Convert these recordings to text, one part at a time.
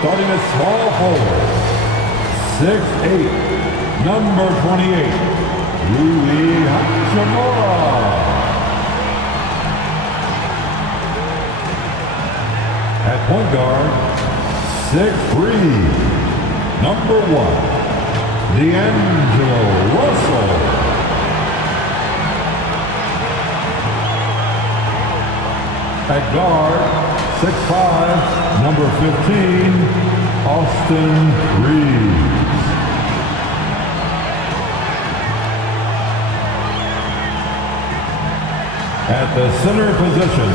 starting at small forward, 6'8", number 28, Rui Hachimura. At point guard, 6'3", number 1, D'Angelo Russell. At guard, 6'5", number 15, Austin Reeves. At the center position,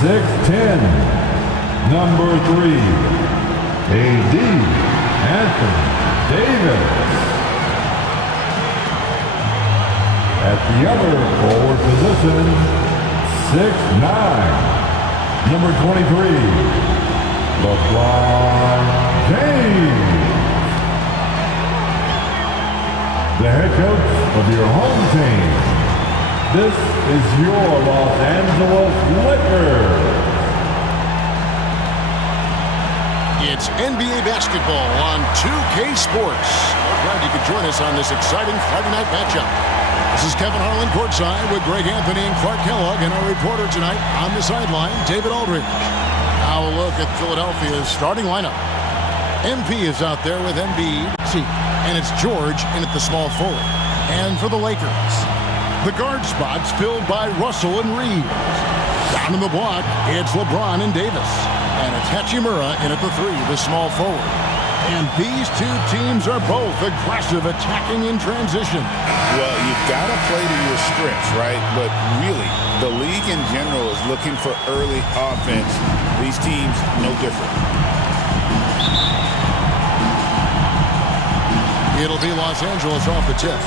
6'10", number 3, A.D. Anthony Davis. At the other forward position, 6'9", number 23, LeBron James. The head coach of your home team. This is your Los Angeles Lakers. It's NBA basketball on 2K Sports. We're glad you could join us on this exciting Friday night matchup. This is Kevin Harlan courtside with Greg Anthony and Clark Kellogg, and our reporter tonight on the sideline, David Aldridge. Now a look at Philadelphia's starting lineup. MP is out there with Embiid, and it's George in at the small forward. And for the Lakers, the guard spots filled by Russell and Reeves. Down in the block, it's LeBron and Davis. And it's Hachimura in at the 3, the small forward. And these two teams are both aggressive, attacking in transition. Well, you've got to play to your strengths, right? But really, the league in general is looking for early offense. These teams, no different. It'll be Los Angeles off the tip.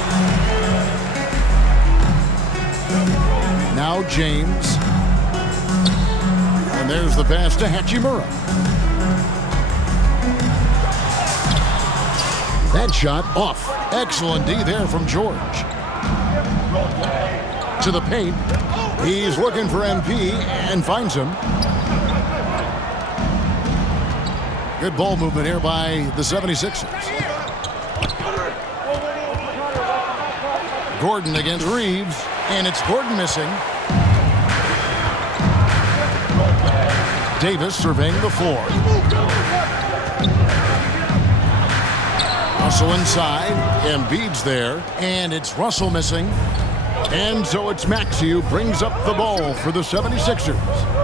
Now James. And there's the pass to Hachimura. That shot off. Excellent D there from George. To the paint. He's looking for MP and finds him. Good ball movement here by the 76ers. Gordon against Reeves. And it's Gordon missing. Davis surveying the floor. Russell inside. Embiid's there. And it's Russell missing. And so it's Maxey who brings up the ball for the 76ers.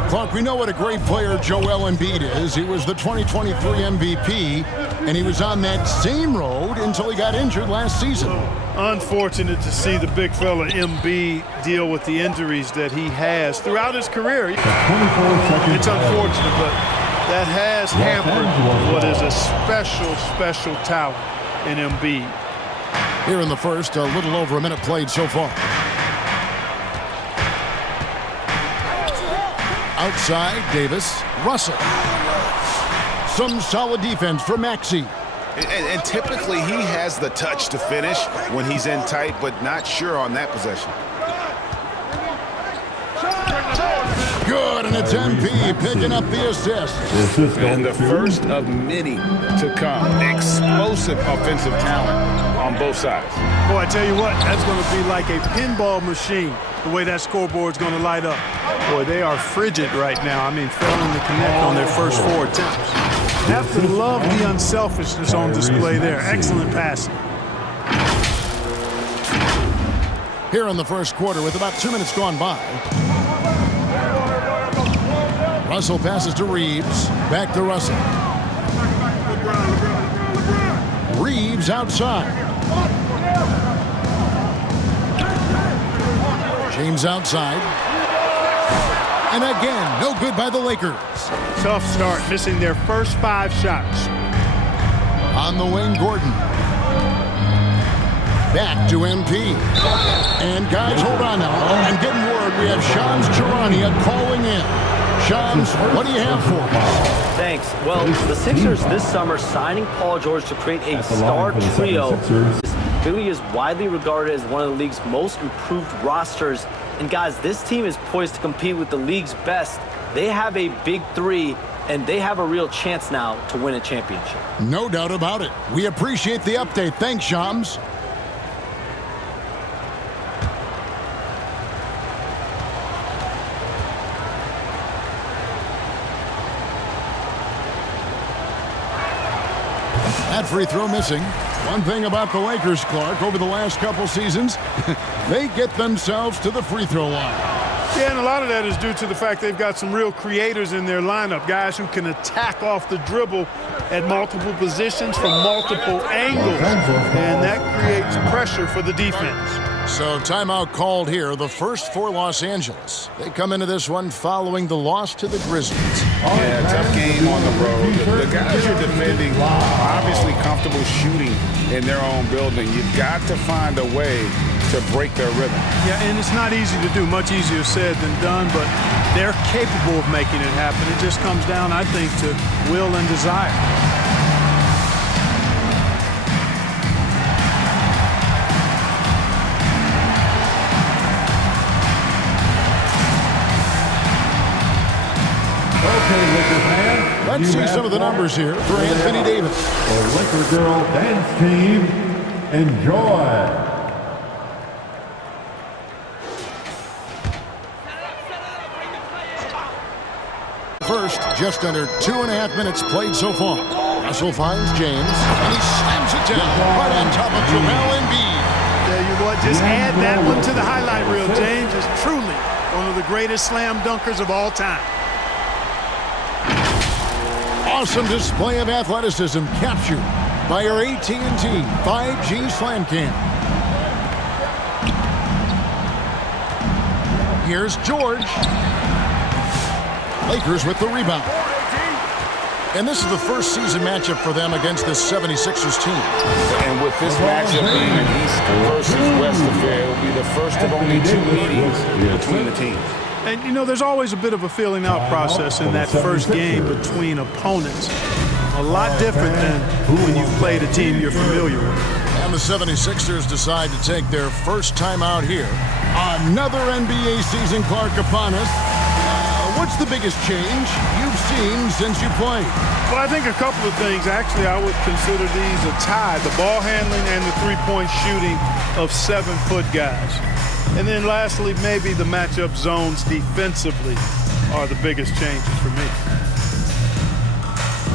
Clark, we know what a great player Joel Embiid is. He was the 2023 MVP, and he was on that same road until he got injured last season. Unfortunate to see the big fella Embiid deal with the injuries that he has throughout his career. It's unfortunate, but that has hampered what is a special talent in Embiid. Here in the first, a little over a minute played so far. Outside, Davis, Russell. Some solid defense for Maxey. And typically he has the touch to finish when he's in tight, but not sure on that possession. Good, and it's MP picking up the assist. And the first of many to come. Explosive offensive talent on both sides. Boy, I tell you what, that's going to be like a pinball machine, the way that scoreboard's going to light up. Boy, they are frigid right now. I mean, failing to connect on their first 4 attempts. You have to love the unselfishness on display there. Excellent passing. Here in the first quarter with about 2 minutes gone by. Russell passes to Reeves. Back to Russell. Reeves outside. James outside. And again, no good by the Lakers. Tough start, missing their first 5 shots. On the wing, Gordon. Back to MP. And guys, hold on now. I'm getting word we have Shams Charania calling in. Shams, what do you have for us? Thanks. Well, the Sixers this summer signing Paul George to create a star trio. Philly is widely regarded as one of the league's most improved rosters. And guys, this team is poised to compete with the league's best. They have a big 3 and they have a real chance now to win a championship. No doubt about it. We appreciate the update. Thanks, Shams. That free throw missing. One thing about the Lakers, Clark, over the last couple seasons, they get themselves to the free throw line. Yeah, and a lot of that is due to the fact they've got some real creators in their lineup, guys who can attack off the dribble at multiple positions from multiple angles, and that creates pressure for the defense. So timeout called here, the first for Los Angeles. They come into this one following the loss to the Grizzlies. Yeah, tough game on the road. The guys you're defending are obviously comfortable shooting in their own building. You've got to find a way to break their rhythm. Yeah, and it's not easy to do. Much easier said than done, but they're capable of making it happen. It just comes down, I think, to will and desire. Let's see some of the numbers here for Anthony Davis. The Laker Girl Dance Team, enjoy. First, just under 2.5 minutes played so far. Russell finds James, and he slams it down right on top of Joel Embiid. Tell you what, just add that one to the highlight reel. James is truly one of the greatest slam dunkers of all time. Awesome display of athleticism captured by our AT&T 5G Slam Cam. Here's George. Lakers with the rebound. And this is the first season matchup for them against this 76ers team. And with this matchup being an East versus West affair, it will be the first of only 2 meetings between the teams. And, you know, there's always a bit of a feeling out process in that first game between opponents. A lot different than when you played a team you're familiar with. And the 76ers decide to take their first time out here. Another NBA season, Clark, upon us. What's the biggest change you've seen since you played? Well, I think a couple of things. Actually, I would consider these a tie. The ball handling and the three-point shooting of 7-foot guys. And then lastly, maybe the matchup zones defensively are the biggest changes for me.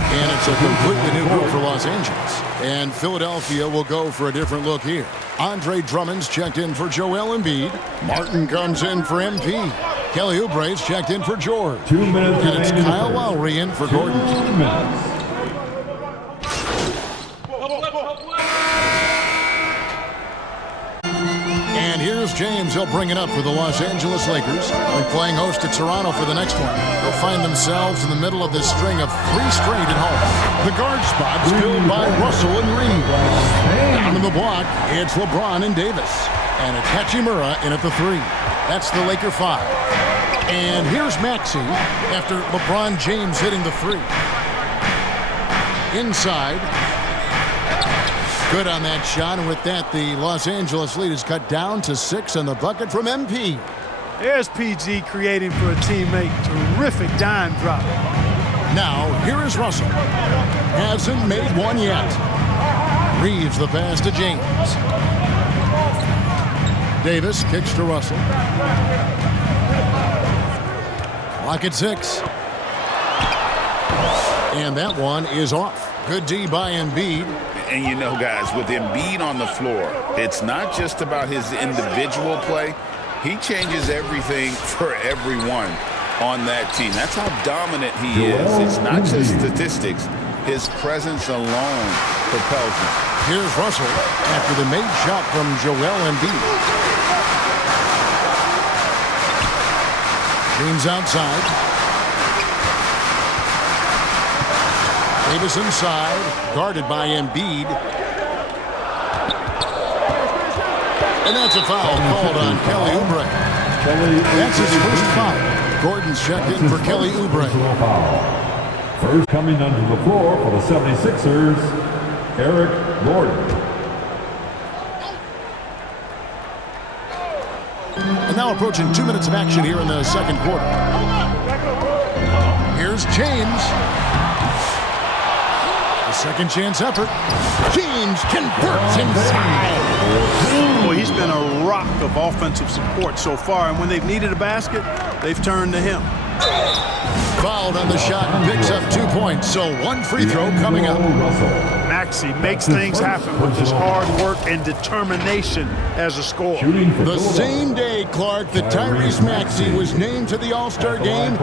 And it's a completely new group for Los Angeles. And Philadelphia will go for a different look here. Andre Drummond's checked in for Joel Embiid. Martin comes in for MP. Kelly Oubre's checked in for George. 2 minutes. And it's Kyle Lowry in for Gordon. 2 minutes. And here's James. He'll bring it up for the Los Angeles Lakers. They're playing host to Toronto for the next one. They'll find themselves in the middle of this string of 3 straight at home. The guard spots filled by Russell and Reed. Down in the block, it's LeBron and Davis. And it's Hachimura in at the 3. That's the Laker 5. And here's Maxey after LeBron James hitting the 3. Inside. Good on that shot, and with that, the Los Angeles lead is cut down to 6, and the bucket from MP. There's PG creating for a teammate. Terrific dime drop. Now, here is Russell. Hasn't made one yet. Reeves the pass to James. Davis kicks to Russell. Clock at 6. And that one is off. Good D by Embiid. And you know, guys, with Embiid on the floor, it's not just about his individual play. He changes everything for everyone on that team. That's how dominant he is. It's not just statistics. His presence alone propels him. Here's Russell after the made shot from Joel Embiid. James outside. Davis inside, guarded by Embiid. And that's a foul called on Kelly Oubre. That's his first foul. Gordon's checked in for Kelly Oubre. First coming onto the floor for the 76ers, Eric Gordon. And now approaching 2 minutes of action here in the second quarter. Here's James. A second chance effort. James converts inside. Boy, he's been a rock of offensive support so far, and when they've needed a basket, they've turned to him. Fouled on the shot and picks up 2 points, so one free throw coming up. Maxey makes things happen with his hard work and determination as a scorer. The same day, Clark, that Tyrese Maxey was named to the All-Star game,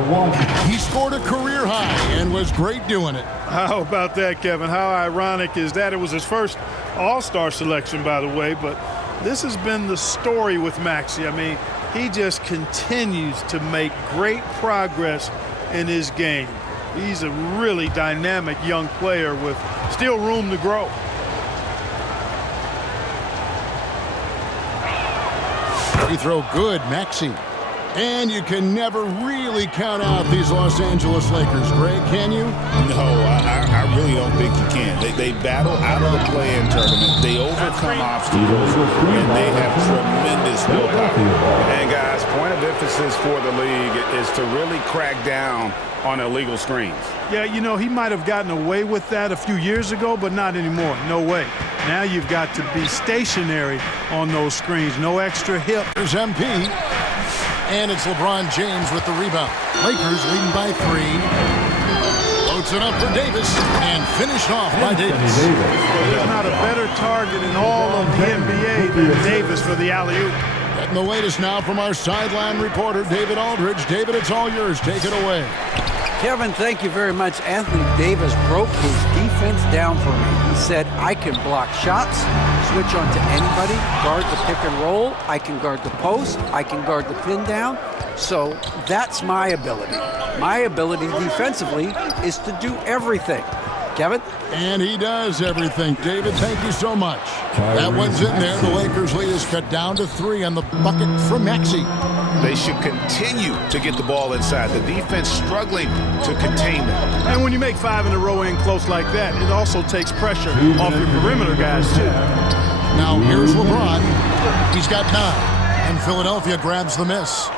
he scored a career high and was great doing it. How about that, Kevin? How ironic is that? It was his first All-Star selection, by the way, but this has been the story with Maxey. I mean, he just continues to make great progress in his game. He's a really dynamic young player with still room to grow. Free throw good, Maxey. And you can never really count out these Los Angeles Lakers, Greg, can you? No, I really don't think you can. They battle out of the play-in tournament. They overcome obstacles, and they have tremendous willpower. And, guys, point of emphasis for the league is to really crack down on illegal screens. Yeah, you know, he might have gotten away with that a few years ago, but not anymore. No way. Now you've got to be stationary on those screens. No extra hip. There's MP. And it's LeBron James with the rebound. Lakers leading by 3. Loads it up for Davis and finished off by Davis. There's not a better target in all of the NBA than Davis for the alley-oop. Getting the latest now from our sideline reporter, David Aldridge. David, it's all yours. Take it away. Kevin, thank you very much. Anthony Davis broke his defense down for me. He said, I can block shots, switch on to anybody, guard the pick and roll, I can guard the post, I can guard the pin down. So that's my ability. My ability defensively is to do everything. Kevin? And he does everything. David, thank you so much. That one's in there. The Lakers lead is cut down to 3 on the bucket from Maxey. They should continue to get the ball inside. The defense struggling to contain them. And when you make 5 in a row in close like that, it also takes pressure off your perimeter guys, too. Now here's LeBron. He's got 9. And Philadelphia grabs the miss.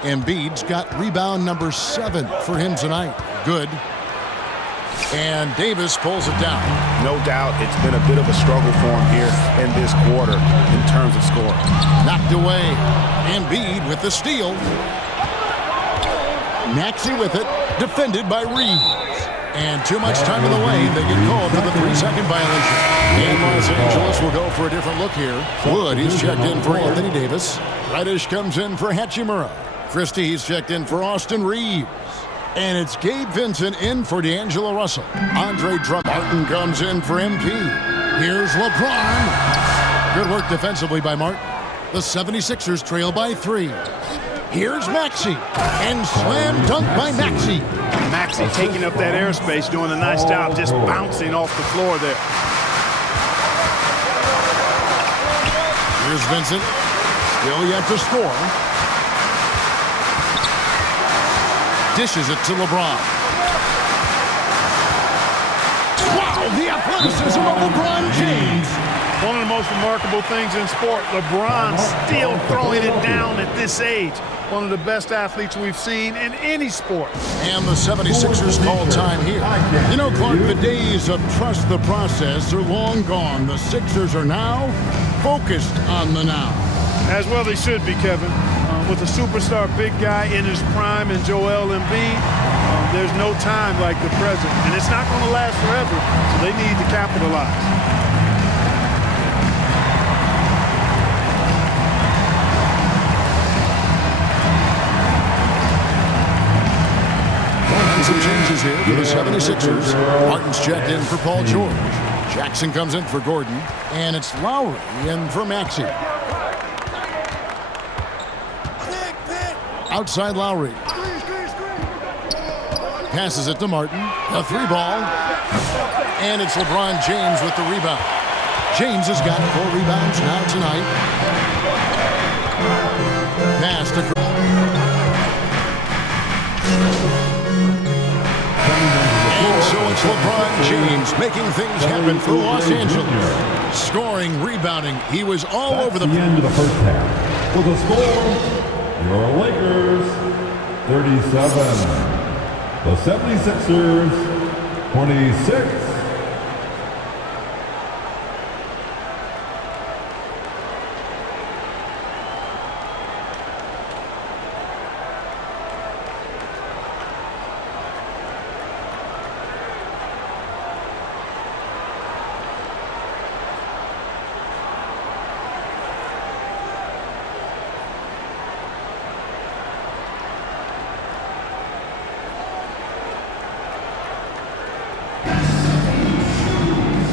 Embiid's got rebound number 7 for him tonight. Good. And Davis pulls it down. No doubt it's been a bit of a struggle for him here in this quarter in terms of scoring. Knocked away. Embiid with the steal. Maxey with it. Defended by Reeves. And too much time in the way. They get called for the 3-second violation. And Los Angeles will go for a different look here. Wood, he's checked in for Anthony Davis. Reddish comes in for Hachimura. Christie, he's checked in for Austin Reeves. And it's Gabe Vincent in for D'Angelo Russell. Andre Drummond. Martin comes in for MP. Here's LeBron. Good work defensively by Martin. The 76ers trail by 3. Here's Maxey. And slam dunk by Maxey. Maxey taking up that airspace, doing a nice job just bouncing off the floor there. Here's Vincent. Still yet to score. Dishes it to LeBron. Wow, the athleticism of LeBron James. One of the most remarkable things in sport, LeBron still throwing it down at this age. One of the best athletes we've seen in any sport. And the 76ers call time here. You know, Clark, the days of trust the process are long gone. The Sixers are now focused on the now. As well they should be, Kevin. With a superstar big guy in his prime and Joel Embiid, there's no time like the present. And it's not going to last forever, so they need to capitalize. Some changes here for the 76ers. Martin's checked in for Paul George. Jackson comes in for Gordon. And it's Lowry in for Maxey. Outside Lowry. Passes it to Martin. A 3-ball. And it's LeBron James with the rebound. James has got 4 rebounds now tonight. Pass to and so it's LeBron James making things happen for Los Angeles. Scoring, rebounding. He was all over the end of the first half. With a score, your Lakers 37, The 76ers, 26.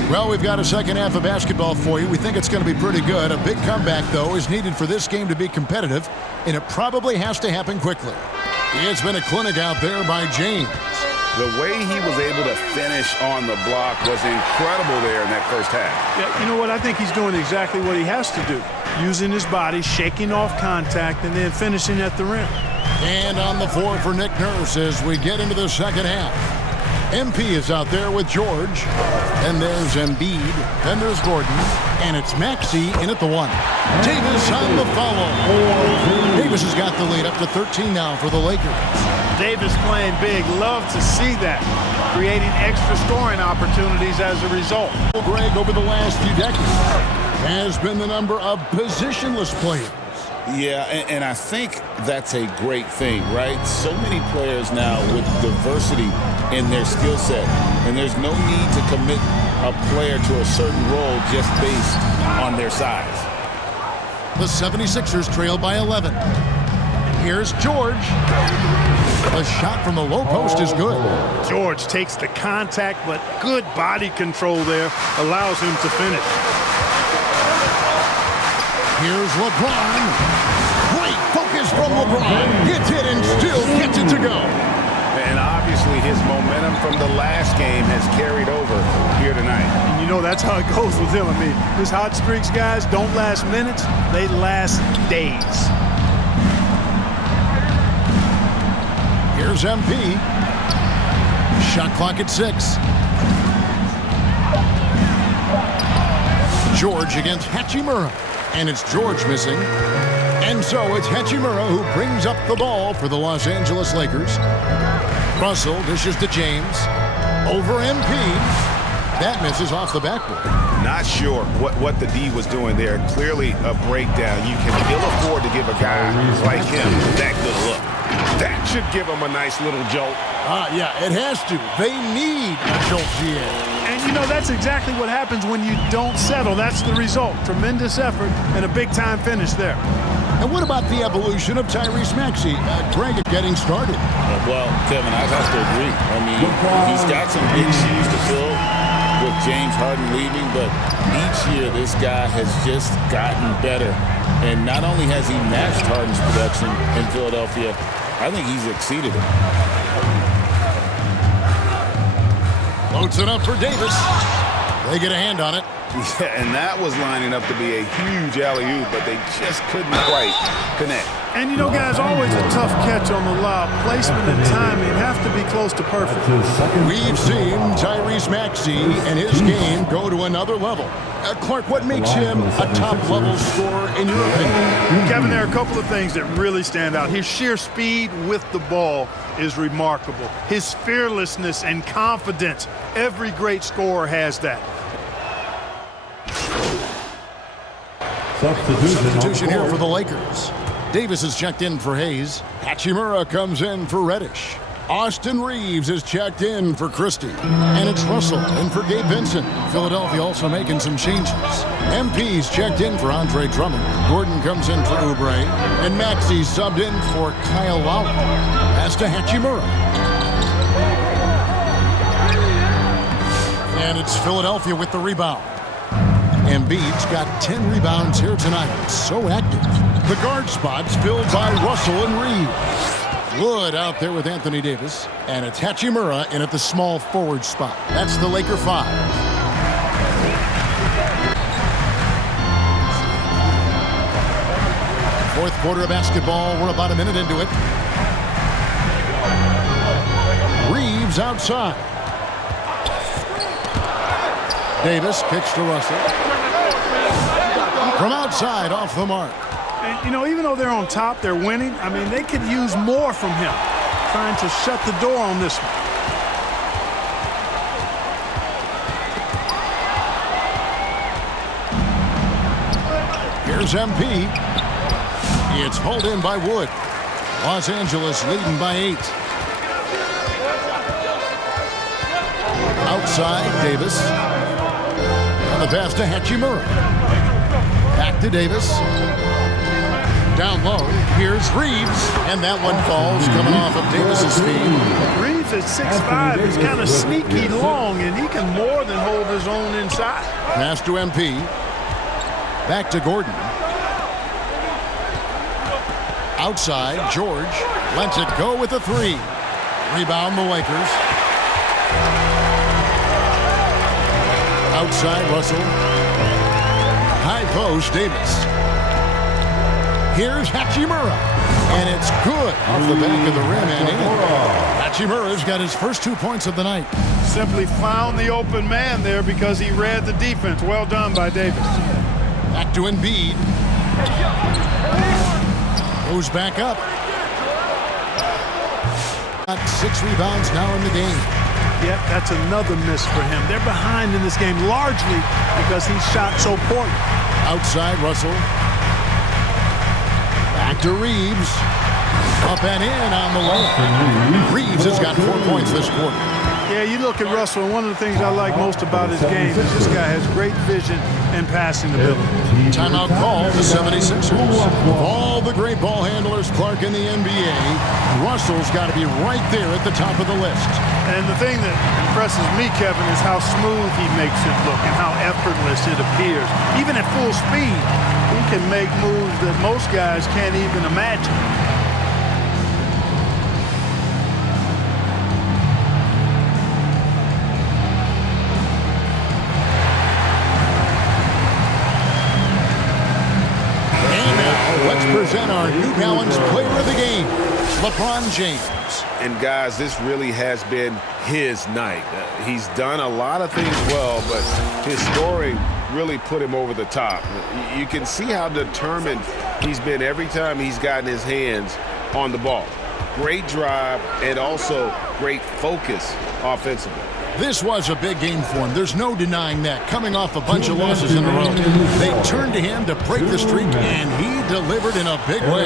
Well, we've got a second half of basketball for you. We think it's going to be pretty good. A big comeback, though, is needed for this game to be competitive, and it probably has to happen quickly. It's been a clinic out there by James. The way he was able to finish on the block was incredible there in that first half. Yeah, you know what? I think he's doing exactly what he has to do. Using his body, shaking off contact, and then finishing at the rim. And on the floor for Nick Nurse as we get into the second half. MP is out there with George. Then there's Embiid. Then there's Gordon. And it's Maxey in at the 1. Davis on the follow. Davis has got the lead up to 13 now for the Lakers. Davis playing big. Love to see that. Creating extra scoring opportunities as a result. Greg, over the last few decades, has been the number of positionless players. Yeah, and I think that's a great thing, right? So many players now with diversity in their skill set, and there's no need to commit a player to a certain role just based on their size. The 76ers trail by 11. Here's George. The shot from the low post is good. George takes the contact, but good body control there allows him to finish. Here's LeBron. Great focus from LeBron. Gets it and still gets it to go. And obviously his momentum from the last game has carried over here tonight. And you know that's how it goes with him. I mean, his hot streaks, guys, don't last minutes. They last days. Here's MP. Shot clock at 6. George against Hachimura. And it's George missing. And so it's Hachimura who brings up the ball for the Los Angeles Lakers. Russell dishes to James. Over MP. That misses off the backboard. Not sure what the D was doing there. Clearly a breakdown. You can ill afford to give a guy like him that good look. That should give him a nice little jolt. Yeah, it has to. They need a jolt, GA. And, you know, that's exactly what happens when you don't settle. That's the result. Tremendous effort and a big-time finish there. And what about the evolution of Tyrese Maxey? Greg getting started. Well, Kevin, I'd have to agree. I mean, he's got some big shoes to fill with James Harden leaving, but each year this guy has just gotten better. And not only has he matched Harden's production in Philadelphia, I think he's exceeded it. Loads it up for Davis. They get a hand on it. Yeah, and that was lining up to be a huge alley-oop, but they just couldn't quite connect. And, you know, guys, always a tough catch on the lob. Placement and timing have to be close to perfect. We've seen Tyrese Maxey and his game go to another level. Clark, what makes him a top-level scorer in your opinion? Kevin, there are a couple of things that really stand out. His sheer speed with the ball is remarkable. His fearlessness and confidence. Every great scorer has that. Substitution here for the Lakers. Davis is checked in for Hayes. Hachimura comes in for Reddish. Austin Reeves is checked in for Christie. And it's Russell in for Gabe Vincent. Philadelphia also making some changes. MP's checked in for Andre Drummond. Gordon comes in for Oubre. And Maxey's subbed in for Kyle Lowry. Pass to Hachimura. And it's Philadelphia with the rebound. Embiid's got 10 rebounds here tonight. So active. The guard spot's filled by Russell and Reeves. Wood out there with Anthony Davis. And it's Hachimura in at the small forward spot. That's the Laker 5. Fourth quarter of basketball. We're about a minute into it. Reeves outside. Davis kicks to Russell. From outside, off the mark. And, you know, even though they're on top, they're winning. I mean, they could use more from him. trying to shut the door on this one. Here's MP. It's pulled in by Wood. Los Angeles leading by 8. Outside, Davis. And the pass to Hachimura. Back to Davis. Down low, here's Reeves. And that one falls coming off of Davis's feet. Reeves at 6'5", is kind of sneaky long, and he can more than hold his own inside. Pass to MP. Back to Gordon. Outside, George lets it go with a 3. Rebound the Lakers. Outside, Russell. High post, Davis. Here's Hachimura. And it's good off the back of the rim and in. Hachimura's got his first 2 points of the night. Simply found the open man there because he read the defense. Well done by Davis. Back to Embiid. Goes back up. Got 6 rebounds now in the game. Yep, that's another miss for him. They're behind in this game largely because he shot so poorly. Outside, Russell. Back to Reeves. Up and in on the layup. Reeves has got 4 points this quarter. Yeah, you look at Russell, and one of the things I like most about his game is this guy has great vision and passing ability. Timeout call the 76ers. Of all the great ball handlers, Clark, in the NBA, Russell's got to be right there at the top of the list. And the thing that impresses me, Kevin, is how smooth he makes it look and how effortless it appears. Even at full speed, he can make moves that most guys can't even imagine. Let's present our New Balance Player of the Game, LeBron James. And guys, this really has been his night. He's done a lot of things well, but his story really put him over the top. You can see how determined he's been every time he's gotten his hands on the ball. Great drive and also great focus offensively. This was a big game for him. There's no denying that. Coming off a bunch of losses in a row, they turned to him to break the streak, and he delivered in a big way.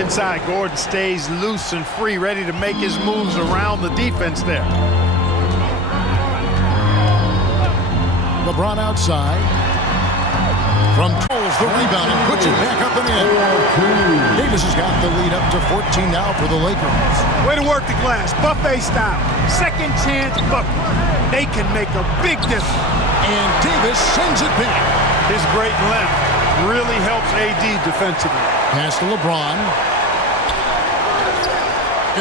Inside, Gordon stays loose and free, ready to make his moves around the defense there. LeBron outside. From pulls the rebound and puts it back up and in. Davis has got the lead up to 14 now for the Lakers. Way to work the glass, buffet style. Second chance bucket. They can make a big difference. And Davis sends it back. His great length really helps AD defensively. Pass to LeBron.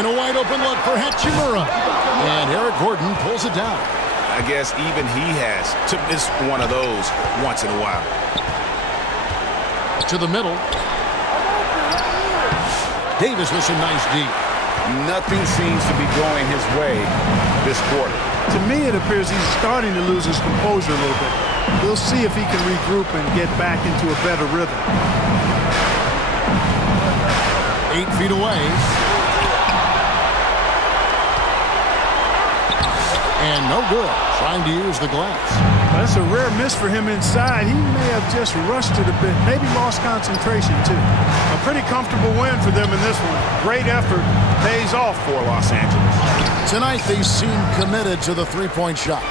In a wide open look for Hachimura. And Eric Gordon pulls it down. I guess even he has to miss one of those once in a while. To the middle. Davis with some nice deep. Nothing seems to be going his way this quarter. To me, it appears he's starting to lose his composure a little bit. We'll see if he can regroup and get back into a better rhythm. 8 feet away. And no good. Trying to use the glass. That's a rare miss for him inside. He may have just rushed it a bit. Maybe lost concentration, too. A pretty comfortable win for them in this one. Great effort. Pays off for Los Angeles. Tonight, they seem committed to the three-point shot.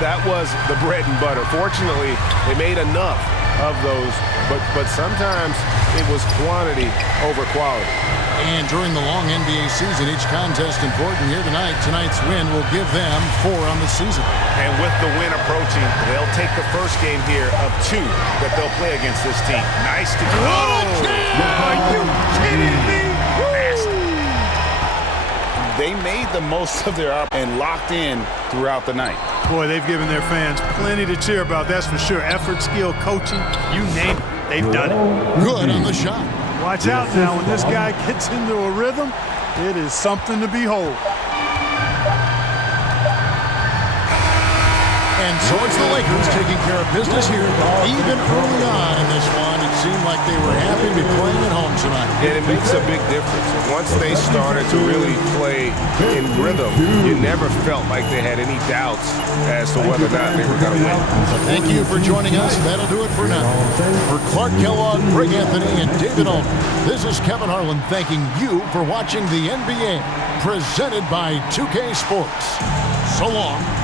That was the bread and butter. Fortunately, they made enough of those, but sometimes it was quantity over quality. And during the long NBA season, each contest important. Here tonight, tonight's win will give them 4 on the season. And with the win approaching, they'll take the first game here of 2 that they'll play against this team. Nice to go. Are you kidding me? They made the most of their and locked in throughout the night. Boy, they've given their fans plenty to cheer about, that's for sure. Effort, skill, coaching, you name it. They've done it. Good on the shot. Watch out now. When this guy gets into a rhythm, it is something to behold. And so it's the Lakers taking care of business here. Even early on in this one, it seemed like they were happy to be playing at home tonight. And it makes a big difference. Once they started to really play in rhythm, you never felt like they had any doubts as to whether or not they were going to win. So thank you for joining us. That'll do it for now. For Clark Kellogg, Greg Anthony, and David Owen, this is Kevin Harlan thanking you for watching the NBA presented by 2K Sports. So long.